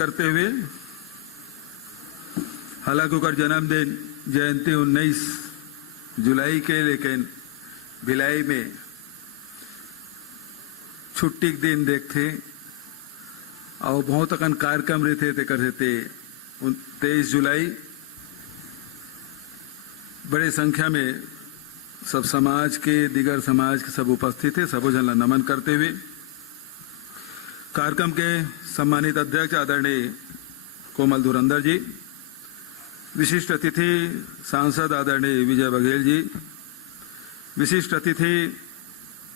करते हुए हालांकि उनका जन्मदिन जयंती 19 जुलाई के, लेकिन भिलाई में छुट्टी के दिन देखते और बहुत अकन कार्यक्रम रहते थे करते थे। 23 जुलाई बड़े संख्या में सब समाज के, दिगर समाज के सब उपस्थित थे। सबो जन नमन करते हुए कार्यक्रम के सम्मानित अध्यक्ष आदरणीय कोमल धुरंधर जी, विशिष्ट अतिथि सांसद आदरणीय विजय बघेल जी, विशिष्ट अतिथि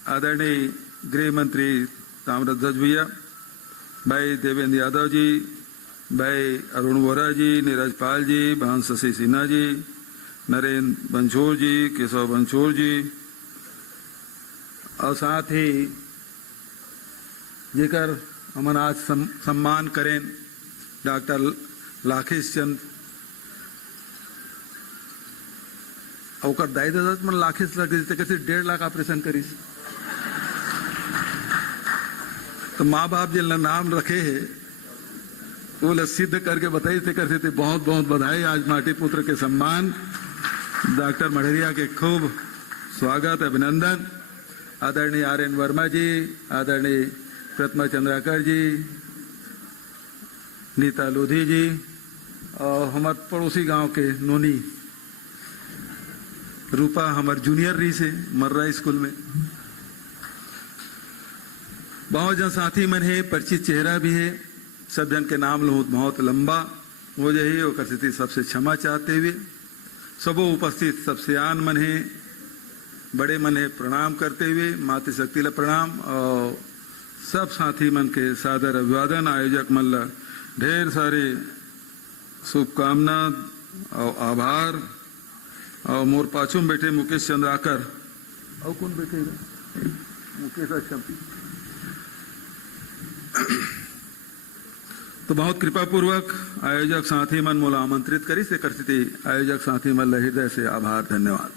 आदरणीय गृह मंत्री ताम्रध्वज भैया, भाई देवेंद्र यादव जी, भाई अरुण वोरा जी, नीरज पाल जी, भान शशि सिन्हा जी, नरेंद्र बंछोर जी, केशव बंछोर जी, और साथ ही जेकर हमन आज सम्मान करें डॉक्टर लाखेश चंद और दाई दादा मन लाखेश लगे कैसे 1.5 लाख ऑपरेशन करीस। तो माँ बाप जिन नाम रखे है वो सिद्ध करके बताई थे करते थे। बहुत बहुत बधाई। आज माटी पुत्र के सम्मान डॉक्टर मढ़ेरिया के खूब स्वागत अभिनंदन। आदरणीय RN वर्मा जी, आदरणीय प्रतिमा चंद्राकर जी, नीता लोधी जी और हमारे पड़ोसी गांव के नोनी रूपा हमारे जूनियर रही से मर्रा स्कूल में। बहुत जन साथी मन है, परिचित चेहरा भी है। सब जन के नाम लो बहुत लंबा हो जाए और स्थिति सबसे क्षमा चाहते हुए सबो उपस्थित सब सियान मन है, बड़े मन है, प्रणाम करते हुए मातृशक्ति ला प्रणाम और सब साथी मन के सादर अभिवादन। आयोजक मन ला ढेर सारे शुभकामना और आभार। और मोर पाछू में बैठे मुकेश चंद्राकर और कौन बैठे मुकेश शक्ति, तो बहुत कृपा पूर्वक आयोजक साथी मन मोला आमंत्रित करी से करती आयोजक साथी मन ला हृदय से आभार धन्यवाद।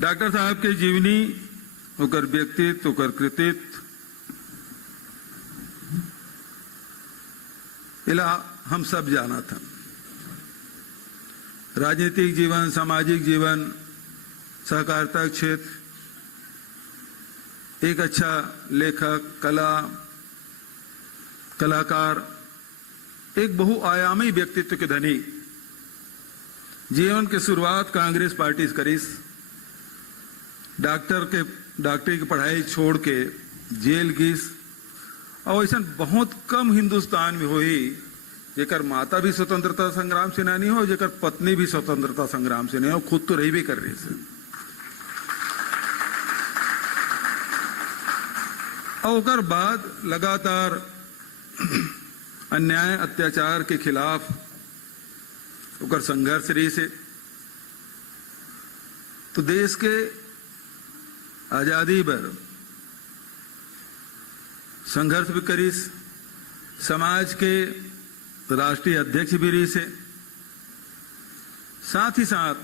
डॉक्टर साहब के जीवनी, ओकर व्यक्तित्व, ओकर कृतित्व इला हम सब जाना था। राजनीतिक जीवन, सामाजिक जीवन, सहकारिता क्षेत्र, एक अच्छा लेखक, कलाकार, एक बहुआयामी व्यक्तित्व के धनी। जीवन की शुरुआत कांग्रेस पार्टी से करीस। डॉक्टरी की पढ़ाई छोड़ के जेल गिस और ऐसा बहुत कम हिंदुस्तान में हुई जेकर माता भी स्वतंत्रता संग्राम सेनानी हो, जेकर पत्नी भी स्वतंत्रता संग्राम सेनानी हो, खुद तो रही भी कर रही है। और उसके बाद लगातार अन्याय अत्याचार के खिलाफ उकर संघर्ष रही से। तो देश के आजादी पर संघर्ष भी करीस, समाज के राष्ट्रीय अध्यक्ष भी रही से, साथ ही साथ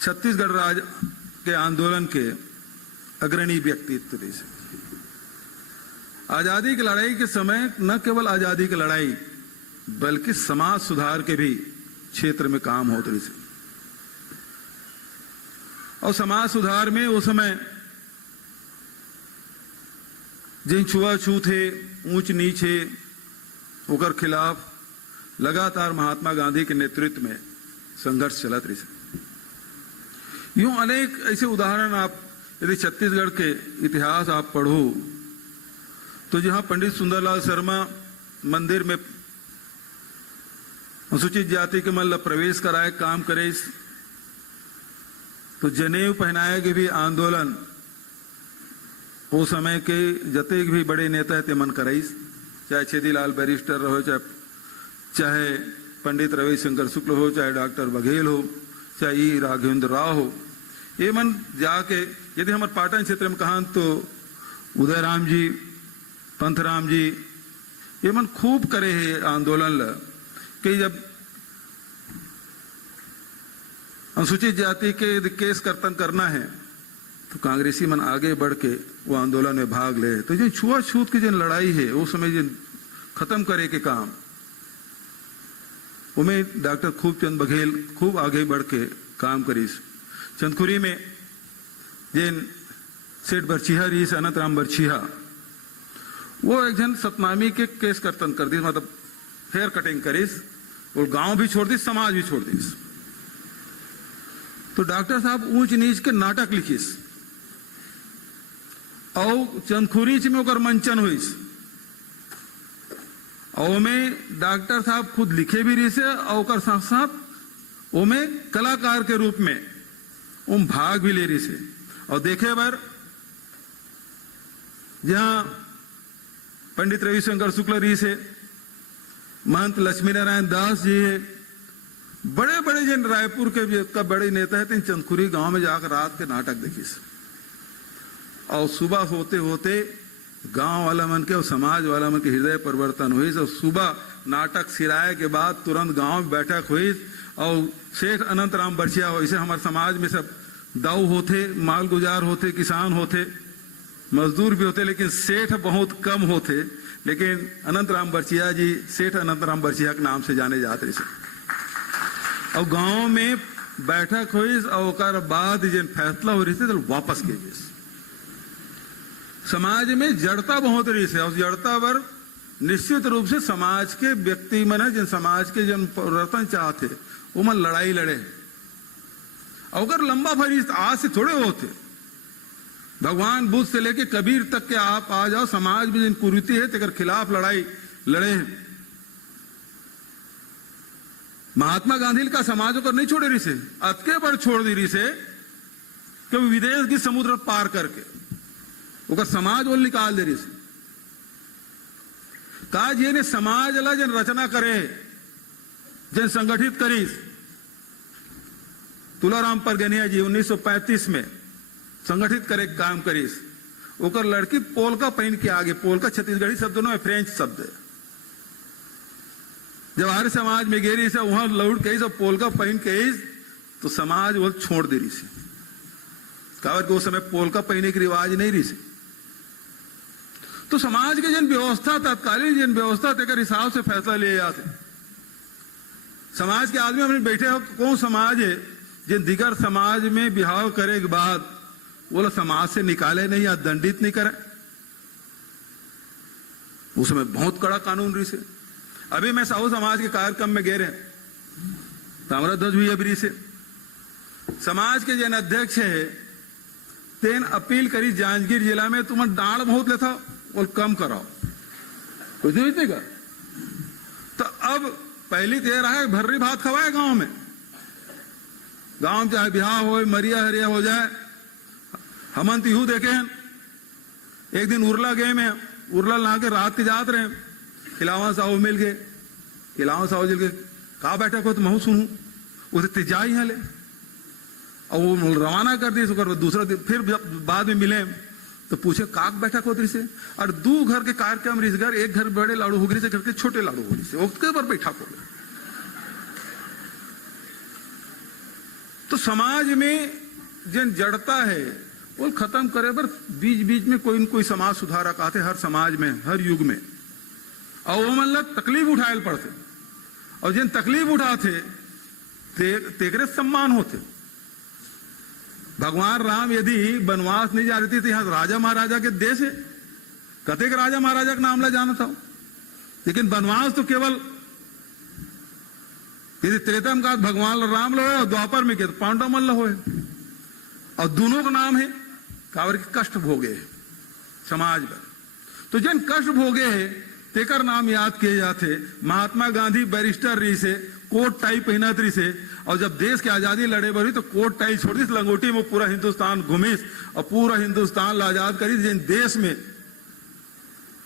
छत्तीसगढ़ राज्य के आंदोलन के अग्रणी व्यक्तित्व रही से। आजादी की लड़ाई के समय न केवल आजादी की लड़ाई बल्कि समाज सुधार के भी क्षेत्र में काम होते रही से। और समाज सुधार में उस समय जिन छुआछूत है, ऊंच नीच है, उकर खिलाफ लगातार महात्मा गांधी के नेतृत्व में संघर्ष चलत रही। यूं अनेक ऐसे उदाहरण आप यदि छत्तीसगढ़ के इतिहास आप पढ़ो तो जहां पंडित सुंदरलाल शर्मा मंदिर में अनुसूचित जाति के मन प्रवेश कराए काम करे, तो जनेऊ पहनाए के भी आंदोलन वो समय के जतेक भी बड़े नेता है ते मन कराइस, चाहे छेदीलाल बैरिस्टर रहो, चाहे पंडित रविशंकर शुक्ल हो, चाहे डॉक्टर बघेल हो, चाहे ई राघवेंद्र राव हो। ये मन जाके यदि हमारे पाटन क्षेत्र में कहा तो उदयराम जी, पंथराम जी, ये मन खूब करे है आंदोलन ला कि जब अनुसूचित जाति के केस कर्तन करना है तो कांग्रेसी मन आगे बढ़ के वो आंदोलन में भाग ले। तो जो छुआछूत की जो लड़ाई है वो समय जो खत्म करे के काम उमें डॉक्टर खूबचंद बघेल खूब आगे बढ़ के काम करीस। चंदखुरी में जिन सेठ बरछिया रही से अनंत राम बरछिया वो एक जन सतनामी के केस कर्तन कर दी, मतलब हेयर कटिंग करीस और गांव भी छोड़ दी, समाज भी छोड़ दीस। तो डॉक्टर साहब ऊंच नीच के नाटक लिखीस और चंदखुरी में ओकर मंचन हुईस और में डॉक्टर साहब खुद लिखे भी रही से और साथ साथ ओमे कलाकार के रूप में उम भाग भी ले रही से। और देखे बार जहां पंडित रविशंकर शुक्ल रही से, महंत लक्ष्मी नारायण दास जी है, बड़े बड़े जिन रायपुर के का बड़े नेता है, तीन चंदखुरी गांव में जाकर रात के नाटक देखिस। और सुबह होते होते गांव वाला मन के और समाज वाला मन के हृदय परिवर्तन हुई। और सुबह नाटक सिराए के बाद तुरंत गांव में बैठक हुई और सेठ अनंत राम बरछिया हो, इसे हमारे समाज में सब दाऊ होते, माल गुजार होते, किसान होते, मजदूर भी होते, लेकिन सेठ बहुत कम होते। लेकिन अनंत राम बरछिया जी सेठ अनंत राम बरछिया के नाम से जाने जाते थे। और गांव में बैठक हुई और बाद जिन फैसला हो रही थी तो वापस किए। समाज में जड़ता बहुत रही है और जड़ता पर निश्चित रूप से समाज के व्यक्ति मन है जिन समाज के जन परिवर्तन चाहते वो मन लड़ाई लड़े। अगर लंबा फरीस आज से थोड़े होते, भगवान बुद्ध से लेके कबीर तक के आप आ जाओ, समाज में जिन कुरीति है तेकर खिलाफ लड़ाई लड़े। महात्मा गांधी का समाज को नहीं छोड़े रही से, अतके पर छोड़ दी रही से कि विदेश की समुद्र पार करके ओकर समाज वो निकाल दे रही से। काज ये ने समाज ला जन रचना करे, जन संगठित करी। तुलाराम परगनिया जी 1935 में संगठित करे काम करीस। ओकर लड़की पोलका पहन के आगे, पोलका छत्तीसगढ़ी शब्द दोनों फ्रेंच शब्द है। जब आर्य समाज में गेरी से वहां लौट के सब पोलका पहन के तो समाज वो छोड़ दे रही से। कावर के उस समय पोलका पहनने की रिवाज नहीं रही से। तो समाज के जन व्यवस्था, तत्कालीन जन व्यवस्था तेकर हिसाब से फैसला लिए जाते। समाज के आदमी अपने बैठे हो, कौन समाज है जिन दिगर समाज में बिहाव करे के बाद वो लोग समाज से निकाले नहीं या दंडित नहीं करे। उसमें बहुत कड़ा कानून रही से। अभी मैं साहू समाज के कार्यक्रम में गए रहे तो हमारा ध्वज हुई अभी से समाज के जन अध्यक्ष है तेन अपील करी जांजगीर जिला में तुम डांड बहुत लेता और कम कराओ, कुछ नहीं कर। तो अब पहली तेर है भर्री भात खवाए गांव में, गांव में चाहे बिहार हो मरिया हरिया हो जाए। हमन तिहू देखे हैं, एक दिन उर्ला गए में, उर्ला ला के रात के जात रहे, खिलावा साहू मिल गए, खिलावा साहू जिल के कहा बैठक हो तो मैं सुनू, उसे तिजा ही ले और वो रवाना कर दी। दूसरा दिन फिर बाद में मिले तो पूछे काक बैठक होती से, और दो घर के कार्यक्रम रिस घर, एक घर बड़े लाड़ू हो गई से, घर के छोटे लाड़ू हो रही से, उसके पर बैठा हो। तो समाज में जिन जड़ता है वो खत्म करे पर बीच बीच में कोई न कोई समाज सुधारक आते हर समाज में, हर युग में, और वो मतलब तकलीफ उठाए पड़ते। और जिन तकलीफ उठाते तेकरे सम्मान होते। भगवान राम यदि वनवास नहीं जा रही थी तो यहाँ राजा महाराजा के देश है, कतेक राजा महाराजा का नाम ला जाना था। लेकिन वनवास तो केवल यदि त्रेता में कहा भगवान राम लो और द्वापर में कहते पांडव मल्ल हो, और दोनों का नाम है कावर के कष्ट भोगे समाज पर। तो जिन कष्ट भोगे है तेकर नाम याद किए जाते। महात्मा गांधी बैरिस्टर रही से, कोट टाई पहनत रही से, और जब देश की आजादी लड़े बड़ी तो कोट टाई छोड़ दी, लंगोटी में पूरा हिंदुस्तान घूमिस और पूरा हिंदुस्तान आजाद करी। जिन देश में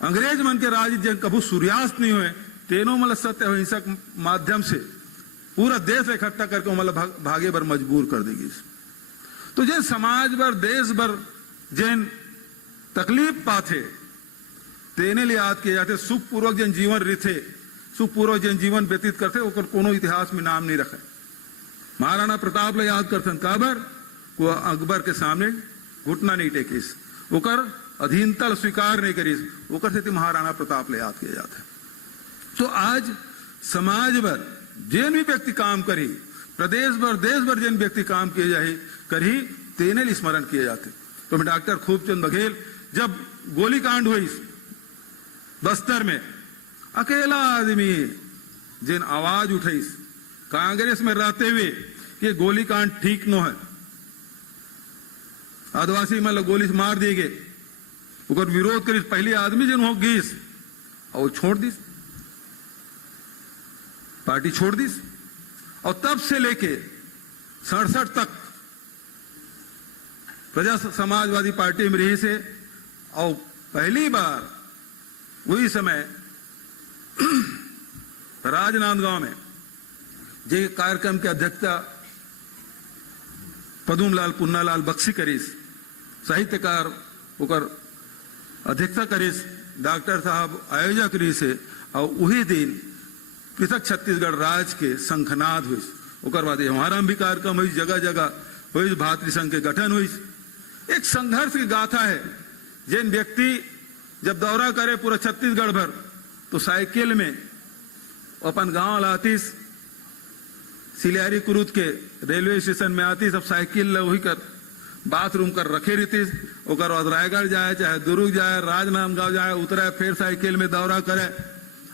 अंग्रेज मन के राज जिन कभू सूर्यास्त नहीं हुए, तीनों मतलब सत्य अहिंसक माध्यम से पूरा देश इकट्ठा करके मतलब भागे पर मजबूर कर देगी। तो जिन समाज भर देश भर जिन तकलीफ पाते तेने लिए याद किए जाते। सुखपूर्वक जिन जीवन रिथे, सुखपूर्वक जिन जीवन व्यतीत करते ओकर कोनो इतिहास में नाम नहीं रखे। महाराणा प्रताप ले याद करते काबर को अकबर के सामने घुटना नहीं टेकिस, ओकर अधीनता स्वीकार नहीं करी वो कर महाराणा प्रताप ले याद किया जाता है। तो आज समाज भर जिन भी व्यक्ति काम करी, प्रदेश भर देश भर जिन व्यक्ति काम किए जाए करी तेने स्मरण किए जाते। तो मैं डॉक्टर खूबचंद बघेल जब गोलीकांड हुई बस्तर में, अकेला आदमी जिन आवाज उठाई कांग्रेस में रहते हुए कि गोलीकांड ठीक न है, आदिवासी मतलब गोली से मार दिए गए, उकर विरोध करी पहले आदमी जिन हो गईस और छोड़ दी, पार्टी छोड़ दी। और तब से लेके 67 तक प्रजा समाजवादी पार्टी में रही से, और पहली बार वही समय राजनांदगांव में जे कार्यक्रम की अध्यक्षता पदुमलाल पुन्नालाल बख्शी करीस, साहित्यकार होकर अध्यक्षता करीस, डॉक्टर साहब आयोजक रही से। और वही दिन पृथक छत्तीसगढ़ राज्य के शंखनाद हुई, ओकर बाद हमारा भी कार्यक्रम हुई, जगह जगह हुई, भातृ संघ के गठन हुई। एक संघर्ष की गाथा है। जिन व्यक्ति जब दौरा करे पूरा छत्तीसगढ़ भर तो साइकिल में अपन गांव लातीस, सिलियारी कुरुद के रेलवे स्टेशन में आती, सब साइकिल वही कर बाथरूम कर रखे रहती, ओकर बाद रायगढ़ जाए चाहे दुर्ग जाए राजनांदगांव जाए उतरे, फिर साइकिल में दौरा करे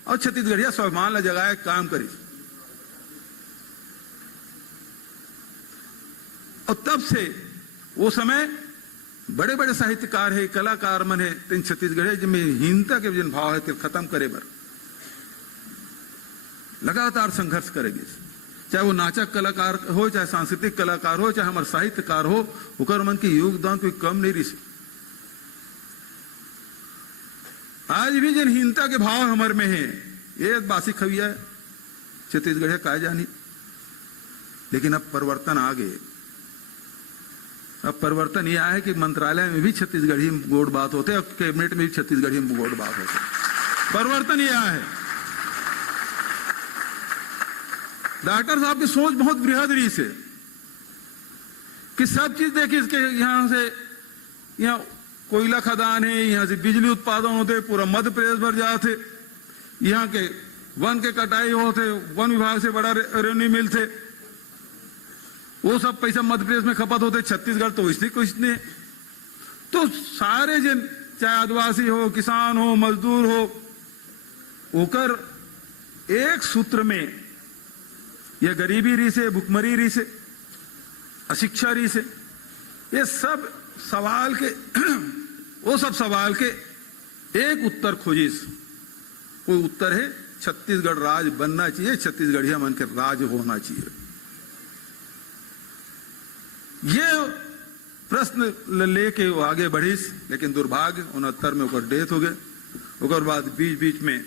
और छत्तीसगढ़िया स्वाभिमान ला जगाए काम करी। और तब से वो समय बड़े बड़े साहित्यकार है, कलाकार मन है, तीन छत्तीसगढ़ जिनमें हीनता के जिन भाव है ते खत्म करे बर लगातार संघर्ष करेगी। चाहे वो नाचक कलाकार हो, चाहे सांस्कृतिक कलाकार हो, चाहे हमारे साहित्यकार हो, उकर मन की योगदान कोई कम नहीं रही। आज भी जिन हीनता के भाव हमारे में है, ये बासी खविया है छत्तीसगढ़ काय जानी। लेकिन अब परिवर्तन आ गए। अब परिवर्तन यह है कि मंत्रालय में भी छत्तीसगढ़ी में गोड़ बात होते, अब कैबिनेट में भी छत्तीसगढ़ी में गोड़ बात होते। परिवर्तन यह है। डॉक्टर साहब की सोच बहुत बृहद रही से कि सब चीज देखिए, इसके यहां से यहाँ कोयला खदान है, यहां से बिजली उत्पादन होते, पूरा मध्य प्रदेश भर जाते, यहाँ के वन के कटाई होते, वन विभाग से बड़ा रेवेन्यू मिलते, वो सब पैसा मध्य प्रदेश में खपत होते, छत्तीसगढ़ तो इसलिए कुछ नहीं। तो सारे जन चाहे आदिवासी हो, किसान हो, मजदूर हो, होकर एक सूत्र में यह गरीबी री से, भुखमरी री से, अशिक्षा री से, ये सब सवाल के वो सब सवाल के एक उत्तर खोजिस। कोई उत्तर है छत्तीसगढ़ राज बनना चाहिए, छत्तीसगढ़िया मन के राज होना चाहिए। ये प्रश्न लेके वो आगे बढ़ीस, लेकिन दुर्भाग्य 69 में ओकर डेथ हो गए। ओकर बाद बीच बीच में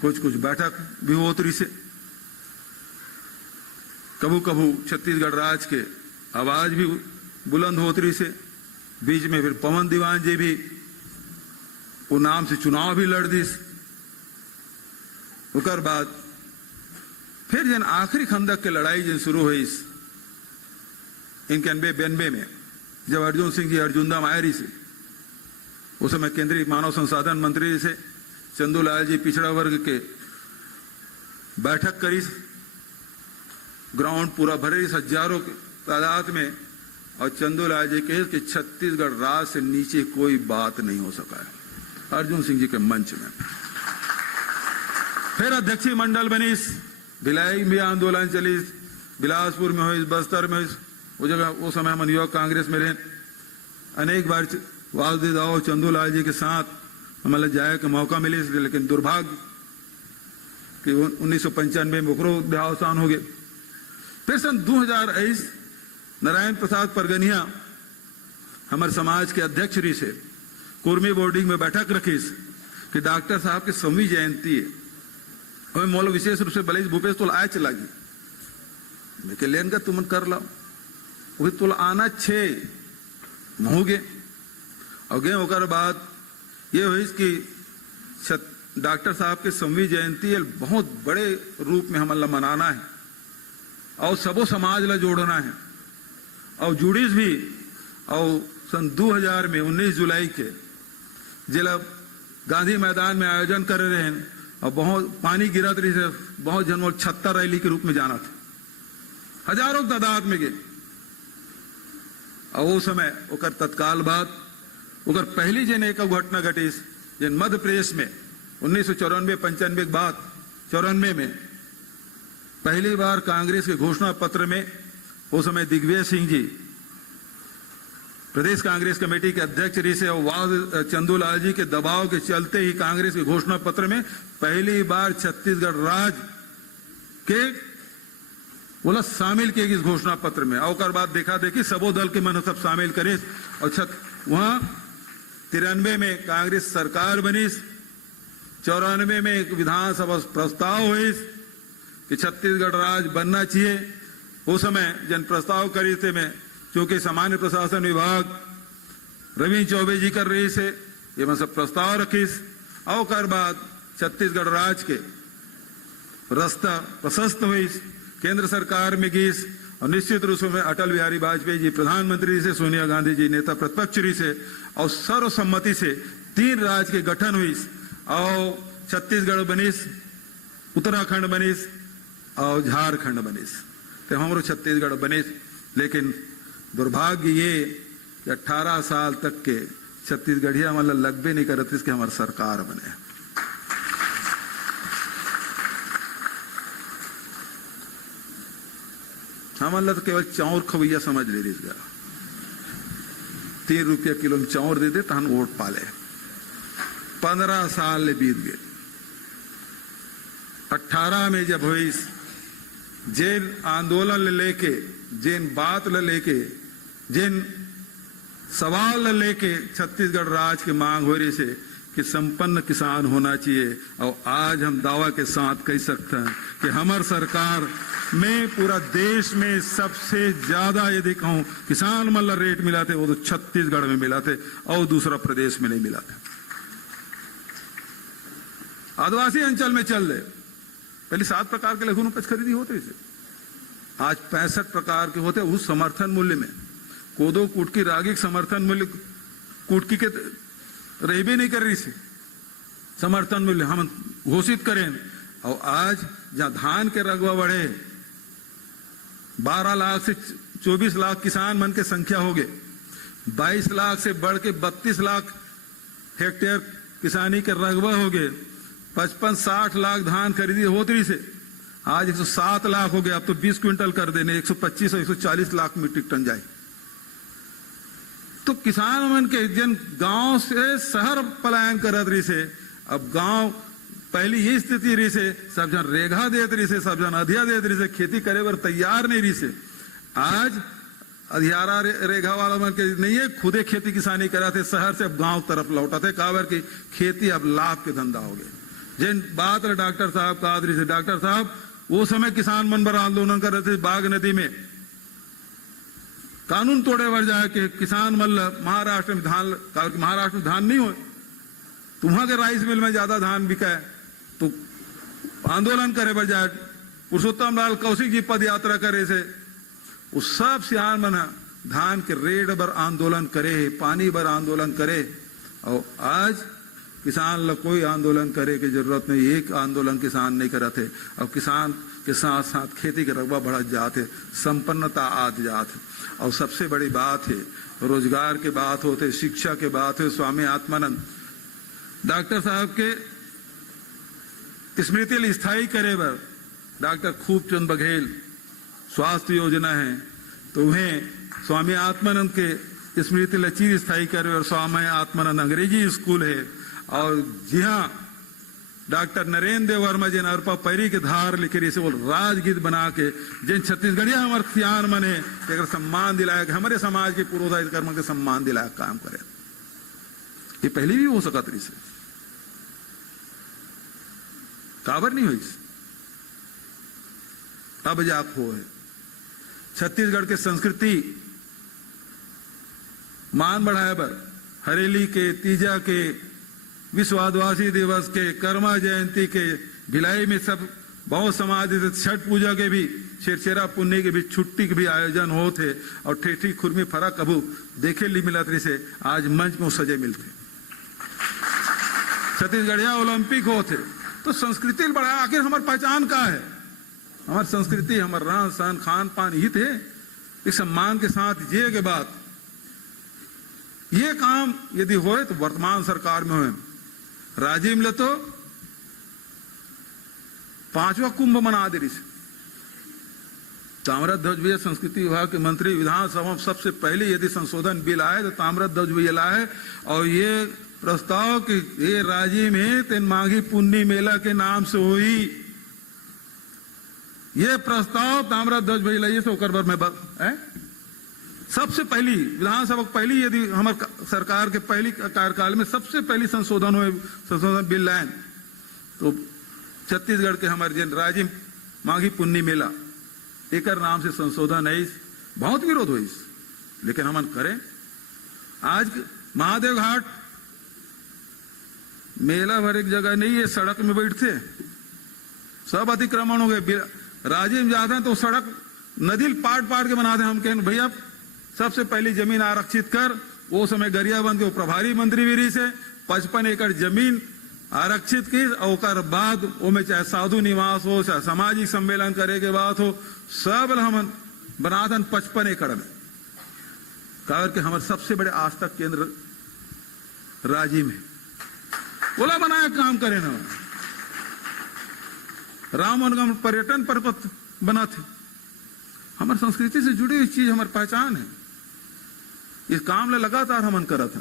कुछ कुछ बैठक भी होत रही से, कभू कभू छत्तीसगढ़ राज के आवाज भी बुलंद होत रही से। बीच में फिर पवन दीवान जी भी वो नाम से चुनाव भी लड़ दिस। उकर बाद फिर जन आखिरी खंदक के लड़ाई जन शुरू हुई 91-92 में, जब अर्जुन सिंह जी अर्जुनदा मायरी से, उस समय केंद्रीय मानव संसाधन मंत्री से चंदूलाल जी पिछड़ा वर्ग के बैठक करी, ग्राउंड पूरा भरे हजारों की तादाद में, और चंदूलाल जी कहे कि छत्तीसगढ़ राज से नीचे कोई बात नहीं हो सका है अर्जुन सिंह जी के मंच में। फिर अध्यक्षीय मंडल बनी, भिलाई में आंदोलन चली, बिलासपुर में हुई, बस्तर में हुई, वो जगह वो समय हम युवक कांग्रेस में रहे। अनेक बार वासुदेव दाऊ चंदूलाल जी के साथ हमें जाए का मौका मिले, लेकिन दुर्भाग्य कि 1995 में ओकरो देहावसान हो गए। फिर सन 2023 नारायण प्रसाद परगनिया हमारे समाज के अध्यक्ष री से कुर्मी बोर्डिंग में बैठक रखीस कि डॉक्टर साहब की 100वीं जयंती है, हमें मोल विशेष रूप से भले भूपेश तुल आय चला गई, मैं के लेन का तुम कर लाओ, वही तुल आना 6 हो गए। और गए होकर बाद ये हुई कि डॉक्टर साहब के 100वीं जयंती बहुत बड़े रूप में हमारा मनाना है और सबो समाज ला जोड़ना है, और जुड़ीस भी और सन 2000 में 19 जुलाई के जिला गांधी मैदान में आयोजन कर रहे हैं और बहुत पानी गिरत रही से बहुत जन छत्तर रैली के रूप में जाना था, हजारों तादाद में गए। और वो समय ओकर तत्काल बाद ओकर पहली जन एक घटना घटी जन मध्य प्रदेश में 1994-95 के बाद 94 में पहली बार कांग्रेस के घोषणा पत्र में उस समय दिग्विजय सिंह जी प्रदेश कांग्रेस कमेटी के अध्यक्ष रही से और वाद चंदूलाल जी के दबाव के चलते ही कांग्रेस के घोषणा पत्र में पहली बार छत्तीसगढ़ राज्य के बोला शामिल किए इस घोषणा पत्र में। और बाद देखा देखी सबो दल के मन सब शामिल करे और वहां 93 में कांग्रेस सरकार बनी, 94 में एक विधानसभा प्रस्ताव हुई कि छत्तीसगढ़ राज्य बनना चाहिए। उस समय जन प्रस्ताव करी थे में चूंकि सामान्य प्रशासन विभाग रविंद्र चौबे जी कर रही से ये मैं सब प्रस्ताव रखीस। और बाद छत्तीसगढ़ राज्य के रास्ता प्रशस्त हुई, केंद्र सरकार में गई और निश्चित रूप में अटल बिहारी वाजपेयी जी प्रधानमंत्री से, सोनिया गांधी जी नेता प्रतिपक्ष रही से और सर्वसम्मति से 3 राज्य के गठन हुई और छत्तीसगढ़ बनीस, उत्तराखंड बनीस और झारखंड बनीस। तो हमारो छत्तीसगढ़ बनीस, लेकिन दुर्भाग्य ये कि 18 साल तक के छत्तीसगढ़िया मतलब लगभे नहीं करते इसके हमारी सरकार बने। हमारा तो केवल चाउर खवैया समझ ले रही 3 रुपया किलो में चाउर दे दे तो हम वोट पाले। 15 साल ले बीत गए। 18 में जब हुई जिन आंदोलन लेके, जिन बात लेके, जिन सवाल लेके छत्तीसगढ़ राज्य की मांग हो रही से कि संपन्न किसान होना चाहिए। और आज हम दावा के साथ कह सकते हैं कि हमारी सरकार में पूरा देश में सबसे ज्यादा यदि कहूं किसान मतलब रेट मिला थे वो तो छत्तीसगढ़ में मिला थे और दूसरा प्रदेश में नहीं मिला था। आदिवासी अंचल में चल रहे पहले 7 प्रकार के लघु उपज खरीदी होते थे, आज 65 प्रकार के होते उस समर्थन मूल्य में। कोदो कुटकी रागी समर्थन मूल्य कुटकी के रह भी नहीं कर रही से समर्थन मूल्य हम घोषित करें। और आज जहां धान के रकबा बढ़े 12 लाख से 24 लाख किसान मन के संख्या हो गए, 22 लाख से बढ़ के 32 लाख हेक्टेयर किसानी के रकबा हो गए, 55-60 लाख धान खरीदी होती से आज 107 लाख हो गया। अब तो 20 क्विंटल कर देने 125 और 140 लाख मीट्रिक टन जाए। तो किसान मन के जन गांव से शहर पलायन करत रही से अब गांव पहली ये स्थिति रही से सब जन रेघा देत रही से, सब जन अधिया देत रही से, खेती करे बर तैयार नहीं रही से। आज अधियारा रेघा वाला मन के नहीं है, खुदे खेती किसानी कराते शहर से अब गांव तरफ लौटाते काबर की खेती अब लाभ के धंधा हो गए। जिन बात डॉक्टर साहब कहा रही से, डॉक्टर साहब वो समय किसान मन पर आंदोलन कर रहे थे बाघ नदी में कानून तोड़े बर जाए कि किसान मतलब महाराष्ट्र में धान, महाराष्ट्र में धान नहीं हो, तुम्हां के राइस मिल में ज्यादा धान बिका है तो आंदोलन करे बर जाए। पुरुषोत्तम लाल कौशिक जी पद यात्रा करे से उस सब सियान मन धान के रेट बर आंदोलन करे, पानी बर आंदोलन करे। और आज किसान लोग कोई आंदोलन करे की जरूरत नहीं, एक आंदोलन किसान नहीं करते। अब किसान के साथ साथ खेती के रकबा बढ़ जाते, संपन्नता आ जाते। और सबसे बड़ी बात है रोजगार के बात होते, शिक्षा के बात है। स्वामी आत्मानंद डॉक्टर साहब के स्मृति स्थायी करे बर डॉक्टर खूबचंद बघेल स्वास्थ्य योजना है तो उन्हें स्वामी आत्मानंद के स्मृति लचीर स्थायी करे और स्वामी आत्मानंद अंग्रेजी स्कूल है। और जी हाँ डॉक्टर नरेंद्र वर्मा जिन अरपा पैरी के धार लिखे रही से वो राजगीत बना के जिन छत्तीसगढ़िया हमारे सियान मने अगर सम्मान दिलाया हमारे समाज के पूर्वोदय कर्म के सम्मान दिलाया काम करे। ये पहले भी हो सकत रही से काबर नहीं हुई, अब जाप हो है। छत्तीसगढ़ के संस्कृति मान बढ़ाए बर हरेली के, तीजा के, विश्व आदिवासी दिवस के, कर्मा जयंती के, भिलाई में सब बहुत समाज से छठ पूजा के भी, छेरछेरा पुण्य के भी, छुट्टी के भी आयोजन होते और ठेठी खुरमी फरक कबू देखे ली मिलत रही से आज मंच में सजे मिलते। छत्तीसगढ़िया ओलंपिक होते तो संस्कृति बढ़ा, आखिर हमारी पहचान का है? हमारी संस्कृति, हमारा रहन सहन खान पान ही थे। इस सम्मान के साथ जिए के बाद ये काम यदि होए तो वर्तमान सरकार में होए। राजीव ले तो 5वां कुंभ मना दे रही। ताम्रध्वज भी संस्कृति विभाग के मंत्री विधानसभा में सबसे पहले यदि संशोधन बिल आए तो ताम्रध्वज भी लाए और ये प्रस्ताव कि ये राजीव में तेन माघी पुन्नी मेला के नाम से हुई, ये प्रस्ताव ताम्रध्वज भाई लाइए तो कर में सबसे पहली विधानसभा पहली यदि हमारे सरकार के पहली कार्यकाल में सबसे पहली संशोधन हुए, संशोधन बिल लाए तो छत्तीसगढ़ के हमारे जन राजीव माघी पुन्नी मेला एक नाम से संशोधन है। बहुत विरोध हुई, लेकिन हम करें। आज महादेव घाट मेला भर एक जगह नहीं है, सड़क में बैठते सब अतिक्रमण हो गए। राजीव जाते हैं तो सड़क नदी पाट पाट के बनाते हैं। हम कहें भैया सबसे पहली जमीन आरक्षित कर। वो समय गरियाबंद के प्रभारी मंत्री भी रही से 55 एकड़ जमीन आरक्षित की और बाद में चाहे साधु निवास हो, चाहे सामाजिक सम्मेलन करे के बात हो, सब हम बनाते 55 एकड़ में। करके हमारे सबसे बड़े आस्था केंद्र राजीव में बोला बनाया काम करे ना। राम वनगमन पर्यटन पर्वत बना थे। हमारी संस्कृति से जुड़ी हुई चीज हमारी पहचान है। इस काम में लगातार हमन करा था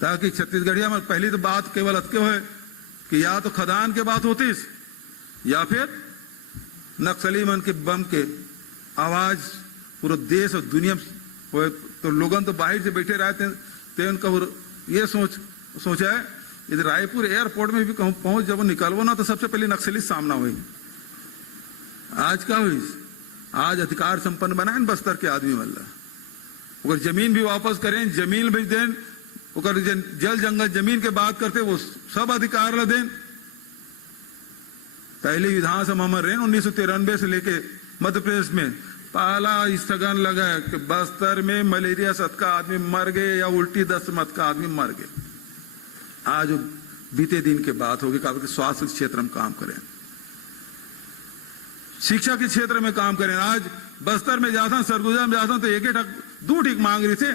ताकि छत्तीसगढ़िया में पहली तो बात केवल अतके हुए कि या तो खदान के बात होती या फिर नक्सली मन के बम के आवाज पूरे देश और दुनिया में हुए तो लोगन तो बाहर से बैठे रहते थे। उनका ये सोचा है यदि रायपुर एयरपोर्ट में भी कहूं पहुंच जब निकलवो ना तो सबसे पहले नक्सली सामना हुई। आज क्या हुई? आज अधिकार संपन्न बनाए बस्तर के आदमी वाला अगर जमीन भी वापस करें, जमीन भी दें, जल जंगल जमीन के बात करते वो सब अधिकार ला दें। पहली विधानसभा में रहे 1993 से लेके मध्य प्रदेश में पहला स्थगन लगा कि बस्तर में मलेरिया सत का आदमी मर गए या उल्टी दस्त मत का आदमी मर गए। आज बीते दिन के बात होगी कि स्वास्थ्य क्षेत्र में काम करें, शिक्षा के क्षेत्र में काम करें। आज बस्तर में जाता सरगुजा में जाता तो एक दो ठीक मांग रही थे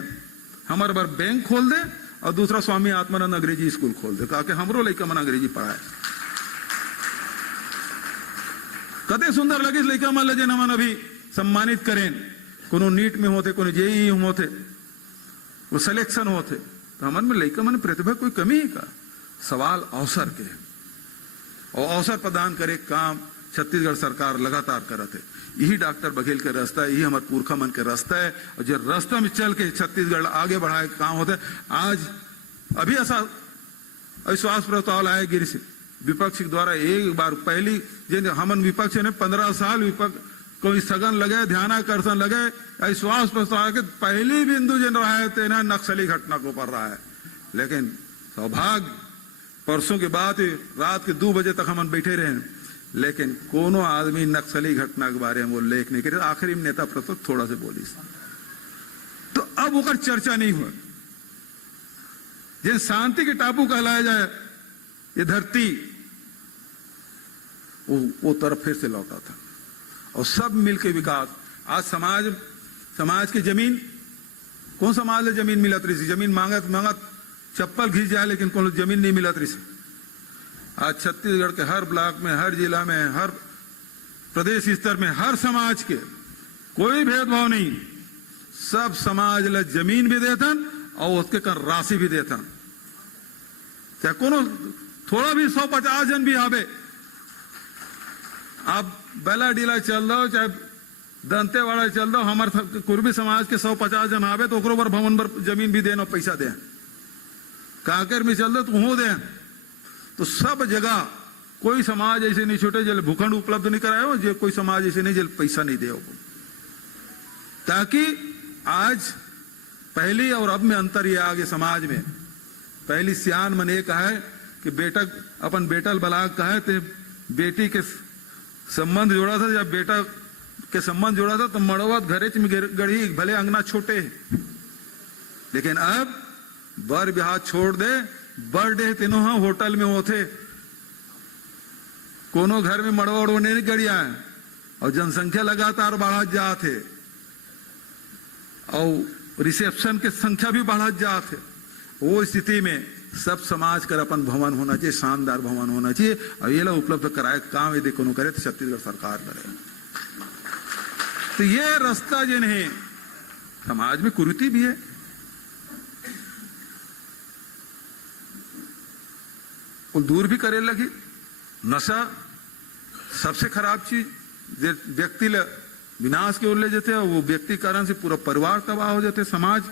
हमारे बार बैंक खोल दे और दूसरा स्वामी आत्मानंद अंग्रेजी स्कूल खोल दे ताकि हमरो लड़का मन अंग्रेजी पढ़ाए। कते सुंदर लगे लड़का मन लजे नमन अभी सम्मानित करें। कोनो नीट में होते, कोनो जेई होते, वो सिलेक्शन होते तो हमन में लड़का मन प्रतिभा कोई कमी है का? सवाल अवसर के और अवसर प्रदान करे काम छत्तीसगढ़ सरकार लगातार करत है। यही डॉक्टर बघेल के रास्ता है, यही हमारे पुरखा मन के रास्ता है और जो रास्ता में चल के छत्तीसगढ़ आगे बढ़ाए काम होता है। आज अभी ऐसा अविश्वास प्रस्ताव लाया गिरी से विपक्ष द्वारा एक बार पहली जिन हमन विपक्ष ने 15 साल विपक्ष कोई स्थगन लगे, ध्यानाकर्षण लगे, अविश्वास प्रस्ताव के पहली बिंदु जिन रहा है तेना नक्सली घटना को पड़ रहा है। लेकिन सौभाग्य परसों के बाद रात के 2 बजे तक हमन बैठे रहे, लेकिन कोनो आदमी नक्सली घटना के बारे में वो लेख नहीं करे। आखिरी में नेता प्रस्तुत थोड़ा से बोली तो अब वो चर्चा नहीं हुआ। जिन शांति के टापू कहलाया जाए ये धरती वो तरफ फिर से लौटा था और सब मिलके विकास। आज समाज की जमीन कौन समाज है जमीन मिलत रही? जमीन मांगत चप्पल घिस जाए लेकिन कौन जमीन नहीं मिलत रही। आज छत्तीसगढ़ के हर ब्लॉक में, हर जिला में, हर प्रदेश स्तर में हर समाज के कोई भेदभाव नहीं, सब समाज ला जमीन भी देतन और उसके कर राशि भी देतन। चाहे कोनो थोड़ा भी 150 जन भी आवे, आप बेला डीला चल दो चाहे दंतेवाड़ा चल दो, हमारे कुर्बी समाज के 150 जन आवे तो ओकरो पर भवन पर जमीन भी देना पैसा दे। कांकेर में चल दो तो हो दे। तो सब जगह कोई समाज ऐसे नहीं छूटे जल भूखंड उपलब्ध नहीं कराए हो, जो कोई समाज ऐसे नहीं जल पैसा नहीं दे। ताकि आज पहली और अब में अंतर ये आगे समाज में पहली सियान मन ये कहा है कि बेटा अपन बेटल बलाक कहे ते बेटी के संबंध जोड़ा था, जब बेटा के संबंध जोड़ा था तो मड़वा घरे में गढ़ी, भले अंगना छोटे, लेकिन अब बर ब्याह छोड़ दे, बर्थडे तीनों हाँ होटल में होते, कोनो घर में मड़वा उड़वा नहीं गड़िया है, और जनसंख्या लगातार बढ़ा जाते, और रिसेप्शन के संख्या भी बढ़ा जाते। वो स्थिति में सब समाज कर अपन भवन होना चाहिए, शानदार भवन होना चाहिए, और ये लोग उपलब्ध कराए काम यदि कोनो करे तो छत्तीसगढ़ सरकार करे। तो ये रास्ता जिन्हें समाज में कुरीति भी है, वो दूर भी करे लगी। नशा सबसे खराब चीज, व्यक्ति विनाश की ओर ले जाते हैं, वो व्यक्ति कारण से पूरा परिवार तबाह हो जाते, समाज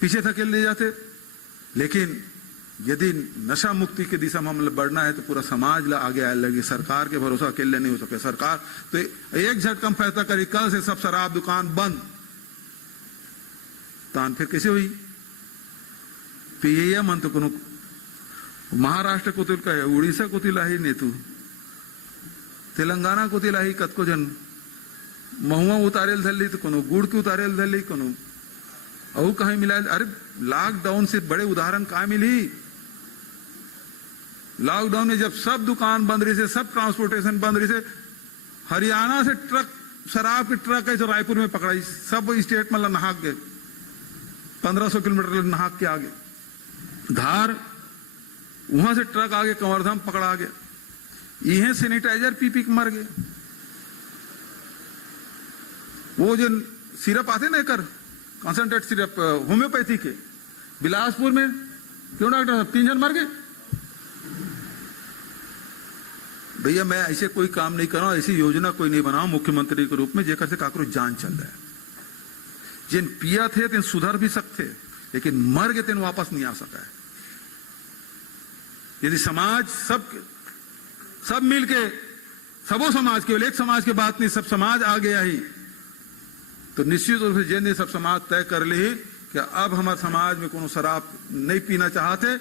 पीछे धकेल ले जाते। लेकिन यदि नशा मुक्ति की दिशा में हम बढ़ना है तो पूरा समाज ला आगे आने लगे। सरकार के भरोसा अकेले नहीं हो सके। सरकार तो एक झटकम फैसला करी, कल से सब शराब दुकान बंद, तान फिर कैसे हुई? पिए मन तो कोनो महाराष्ट्र को तिल कहे, उड़ीसा को तिला ही नहीं, तू तेलंगाना को तिला ही, कत को जन महुआ उतारेल धरली तो कोनो गुड़ के उतारेल धरली, कोनो अऊ कहीं मिला। अरे लॉकडाउन से बड़े उदाहरण कहाँ मिली? लॉकडाउन में जब सब दुकान बंद रही से, सब ट्रांसपोर्टेशन बंद रही से, हरियाणा से ट्रक, शराब के ट्रक है जो रायपुर में पकड़ाई, सब स्टेट में नहाक गए, 1500 किलोमीटर नहाक के आगे धार, वहां से ट्रक आगे कंवरधाम पकड़ा गया, यह सैनिटाइजर पी पी के मर गए। वो जो सिरप आते ना कर कॉन्सेंट्रेट सिरप होम्योपैथी के, बिलासपुर में क्यों डॉक्टर साहब 3 जन मर गए। भैया मैं ऐसे कोई काम नहीं कर रहा हूं, ऐसी योजना कोई नहीं बनाऊं मुख्यमंत्री के रूप में जेकर से काकरो जान चल रहा है। जिन पिया थे तिन सुधर भी सकते, लेकिन मर गए तिन वापस नहीं आ सका है। यदि समाज सब मिलके, सबो समाज, केवल एक समाज की बात नहीं, सब समाज आ गया ही, तो निश्चित रूप से जिन दिन सब समाज तय कर ली कि अब हमारे समाज में कोनो शराब नहीं पीना चाहते,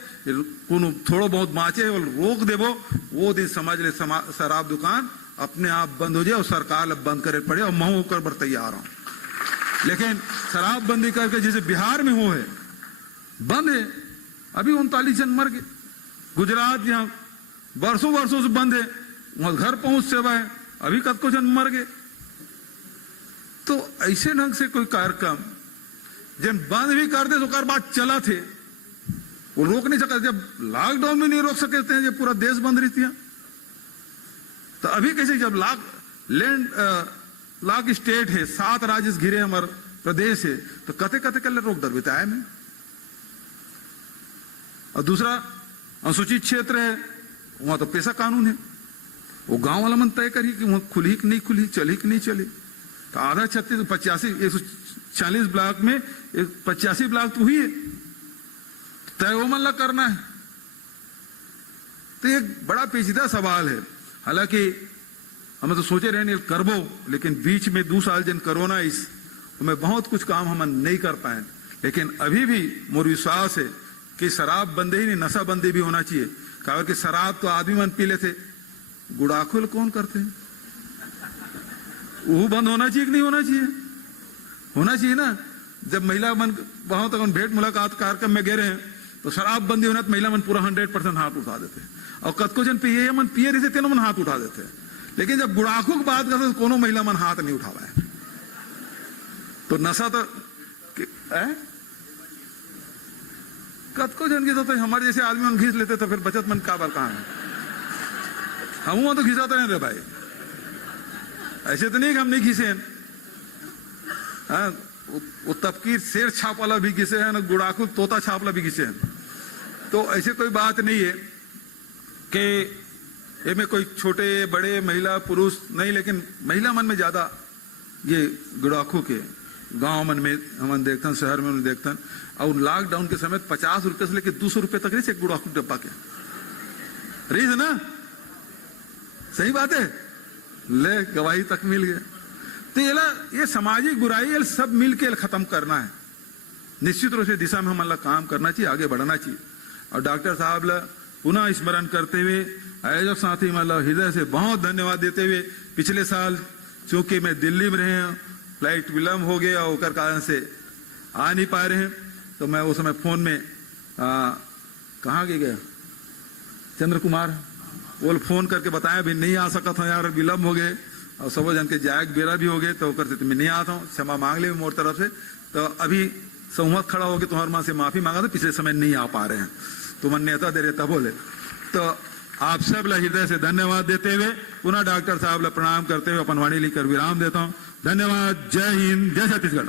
कोनो थोड़ा बहुत बाँचे और रोक देवो, वो दिन समझ ले शराब दुकान अपने आप बंद हो जाए और सरकार अब बंद करे पड़े, और मैं होकर पर तैयार हूं। लेकिन शराब बंदी करके जैसे बिहार में हो है, बंद है, अभी 39 जन मर गए। गुजरात जहां वर्षों से बंद है, वहां घर पहुंच सेवा है, अभी कद को जन मर गए। तो ऐसे ढंग से कोई कार्यक्रम जब बंद भी कर दे तो कर बात चला थे, वो रोक नहीं सका। जब लॉकडाउन में नहीं रोक सकते हैं, जब पूरा देश बंद रही थी, तो अभी कैसे जब लॉक स्टेट है, 7 राज्य घिरे हमारे प्रदेश है, तो कते कते कर रोक दर बिताए में। और दूसरा अनुसूचित क्षेत्र है, वहां तो पैसा कानून है, वो गांव वाला मन तय करी कि वहां खुली कि नहीं खुली, चली कि नहीं चली। तो आधा 140 ब्लॉक में 85 ब्लॉक तो हुई है, तय वो मन ला करना है। तो एक बड़ा पेचीदा सवाल है। हालांकि हम तो सोचे रहे नहीं करबो, लेकिन बीच में 2 साल जन कोरोना इस में बहुत कुछ काम हम नहीं कर पाए। लेकिन अभी भी मोर विश्वास है कि शराब बंदी ही नहीं, नशा बंदी भी होना चाहिए। कारण कि शराब तो आदमी मन पी लेते, गुड़ाखुल कौन करते हैं, वो बंद होना चाहिए कि नहीं होना चाहिए? होना चाहिए ना। जब महिला मन वहां तक भेंट मुलाकात कार्यक्रम में गए रहे हैं, तो शराब बंदी होना तो महिला मन पूरा 100% हाथ उठा देते, और कतको जन पिए मन पिए रही तेनो मन हाथ उठा देते। लेकिन जब गुड़ाखू की बात करते तो कोनो महिला मन हाथ नहीं उठावा है। तो नशा तो कतको जन की तो हमारे जैसे आदमी मन घिस लेते, तो फिर बचत मन का बार कहां है? हम तो घिसाते नहीं रे भाई, ऐसे तो नहीं कि हम नहीं घिसे हैं। वो तबकीर शेर छाप वाला भी घिसे हैं, गुड़ाखू तोता छाप वाला भी घिसे हैं। तो ऐसे कोई बात नहीं है कि ये में कोई छोटे बड़े महिला पुरुष नहीं, लेकिन महिला मन में ज्यादा ये गुड़ाखू के गांव मन में हम देखते, शहर में देखते। और लॉकडाउन के समय 50 रुपए से लेकर 200 रुपए तक रही गुड़ाखू डब्बा के रही है ना। सही बात है, ले गवाही तक मिल गया। तो ये सामाजिक बुराई ये सब मिलकर खत्म करना है। निश्चित रूप से दिशा में हम काम करना चाहिए, आगे बढ़ना चाहिए। और डॉक्टर साहब ला पुनः स्मरण करते हुए आयोजक साथी मतलब हृदय से बहुत धन्यवाद देते हुए, पिछले साल चूंकि मैं दिल्ली में रहे हैं, फ्लाइट विलम्ब हो गया और उसके कारण से आ नहीं पा रहे हैं, तो मैं उस समय फोन में कहाँ गया चंद्र कुमार, वो फोन करके बताया भी नहीं आ सका था यार, विलम्ब हो गए और सब जन के जायक बेरा भी हो गए, तो करते मैं नहीं आता हूँ, क्षमा मांग ले मोर तरफ से। तो अभी संवाद खड़ा हो गया, तुम्हारे माँ से माफी मांगा था, पिछले समय नहीं आ पा रहे हैं, तुम नेता दे रहता बोले। तो आप सब हृदय से धन्यवाद देते हुए पुनः डॉक्टर साहब प्रणाम करते हुए अपन वाणी लेकर विराम देता हूँ। धन्यवाद। जय हिंद, जय छत्तीसगढ़।